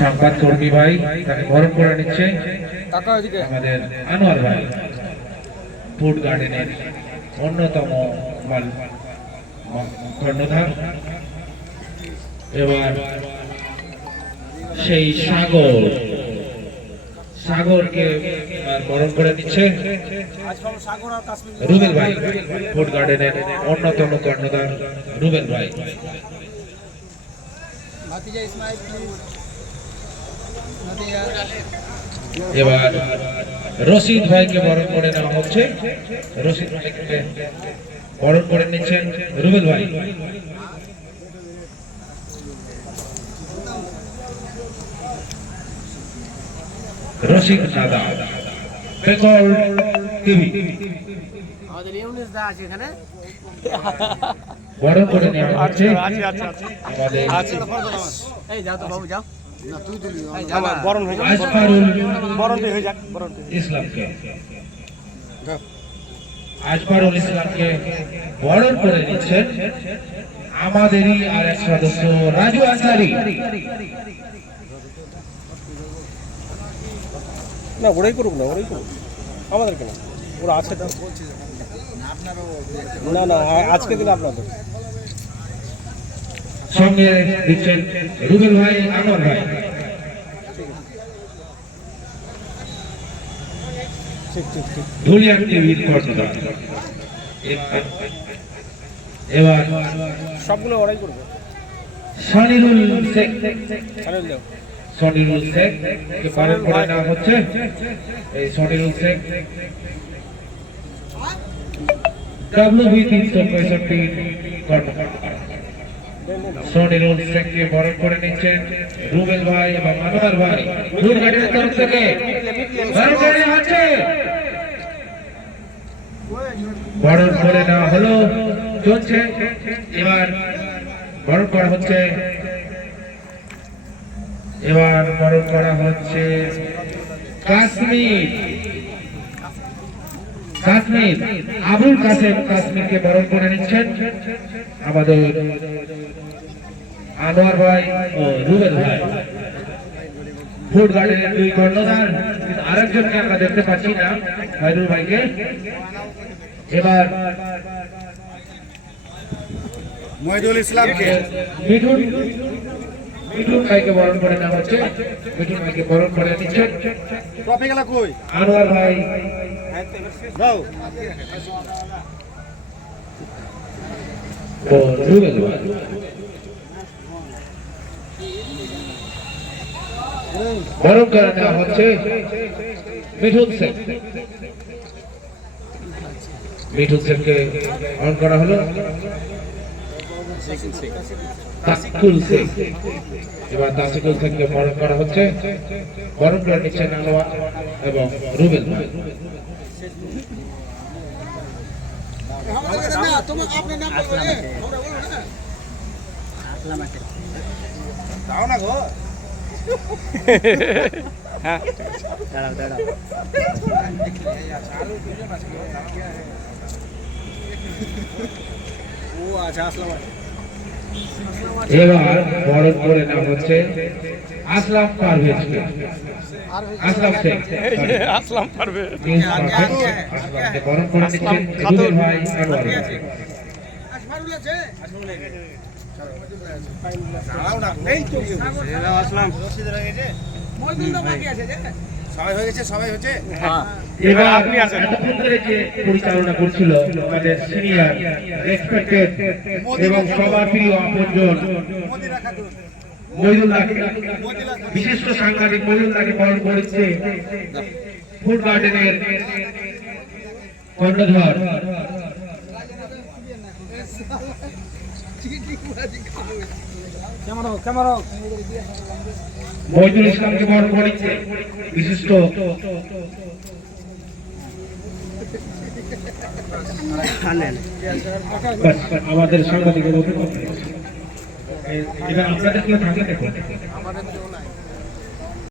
সংবাদ কর্মী ভাই তাকে বরণ করে নিচ্ছে আমাদের আনোয়ার ভাই ফুড গার্ডেনের অন্যতম কর্ণধার। এবার সেই সাগর সাগরকে বরণ করে নিচ্ছে রুবেল ভাই ফুড গার্ডেনের অন্যতম কর্ণধার রুবেল ভাই। এবার রশিদ ভাইকে বরণ করে নেওয়া হচ্ছে। রশিদ ভাইকে বরণ করে নিচ্ছেন রুবেল ভাই। রশিদ বেঙ্গল টিভি। আমাদের ইউনিস দা আছে এখানে। বরণ করে নেওয়া হচ্ছে। আছে আছে আছে আমাদের এই যাও তো বাবু যাও। না তুই দিলি বরণ হয়ে যাক আজফারুল হয়ে যাক বরণটি ইসলামকে। আজফারুল ইসলামকে বরণ করে নিচ্ছেন আমাদেরই আর এক সদস্য রাজু আনসারি না ওরাই করুক না ওরাই করুক। আমাদের কেন ওরা আছে তো। না না আ- আজকে দিন আপনাদের। সঙ্গে দিচ্ছেন রুবেল ভাই আনোয়ার ভাই। ধুলিয়ান টিভির কর্ণধার। এবার সবগুলো ওরাই করবে। সনিরুল শেখ। সনিরুল শেখ কে করে নেওয়া হচ্ছে এই সনিরুল শেখ। ডাব্লিউবি তিনশো পঁয়ষট্টি সনিরুল শেখকে বরণ করে নিচ্ছেন রুবেল ভাই এবং আনোয়ার ভাই দুর্ঘটের তরফ থেকে হচ্ছে বরণ করে নেওয়া হলো চলছে এবার বরণ করা হচ্ছে এবার বরণ করা হচ্ছে কাশ্মীর কাশ্মীর আবুল কাসেম কাশ্মীরকে বরণ করে নিচ্ছেন। আমাদের আনোয়ার ভাই ও রুবেল ভাই। ফুড গার্ডেনের দুই কর্ণধার আরেকজনকে আমরা দেখতে পাচ্ছি না ভাইরুল ভাইকে। এবার মহিদুল ইসলামকে। মিঠুন মিঠুন ভাইকে বরণ করে নেওয়া হচ্ছে। মিঠুন ভাইকে বরণ করে নিচ্ছেন। আনোয়ার ভাই যাও। ভাই করে হচ্ছে মিঠুন সেন মিঠুন সেনকে অন করা হলো তাসিকুল শেখ। এবার তাসিকুল শেখকে বরণ করা হচ্ছে। বরণ করে নিচ্ছেন এবং রুবেল। যাও না গো হ্যাঁ দাঁড়াও দাঁড়াও ও আচ্ছা আসলাম। এবার বরণ করে নেওয়া হচ্ছে আসলাম পারভেজকে আসলাম শেখ আসলাম পারভেজ। বরণ করে নিচ্ছেন রুবেল ভাই আনোয়ার ভাই। যাও না এই তো। আসলাম। সবাই হয়ে গেছে সবাই হয়েছে হ্যাঁ। এবার আপনি আছেন। এতক্ষণ যে পরিচালনা করছিল আমাদের সিনিয়র রেসপেক্টেড এবং সবার প্রিয় আপনজন। মহিদুল্লাহকে বিশিষ্ট সাংবাদিক মহিদুল্লাহকে বরণ করেছে ফুড গার্ডেনের কর্ণধর। ক্যামেরা ক্যামেরা মহিদুল ইসলামকে বরণ করেছে। বিশিষ্ট আমাদের সাংবাদিকের অভিজ্ঞতা। এবার আপনাদের কেউ থাকে দেখুন। আমাদের কেউ নাই।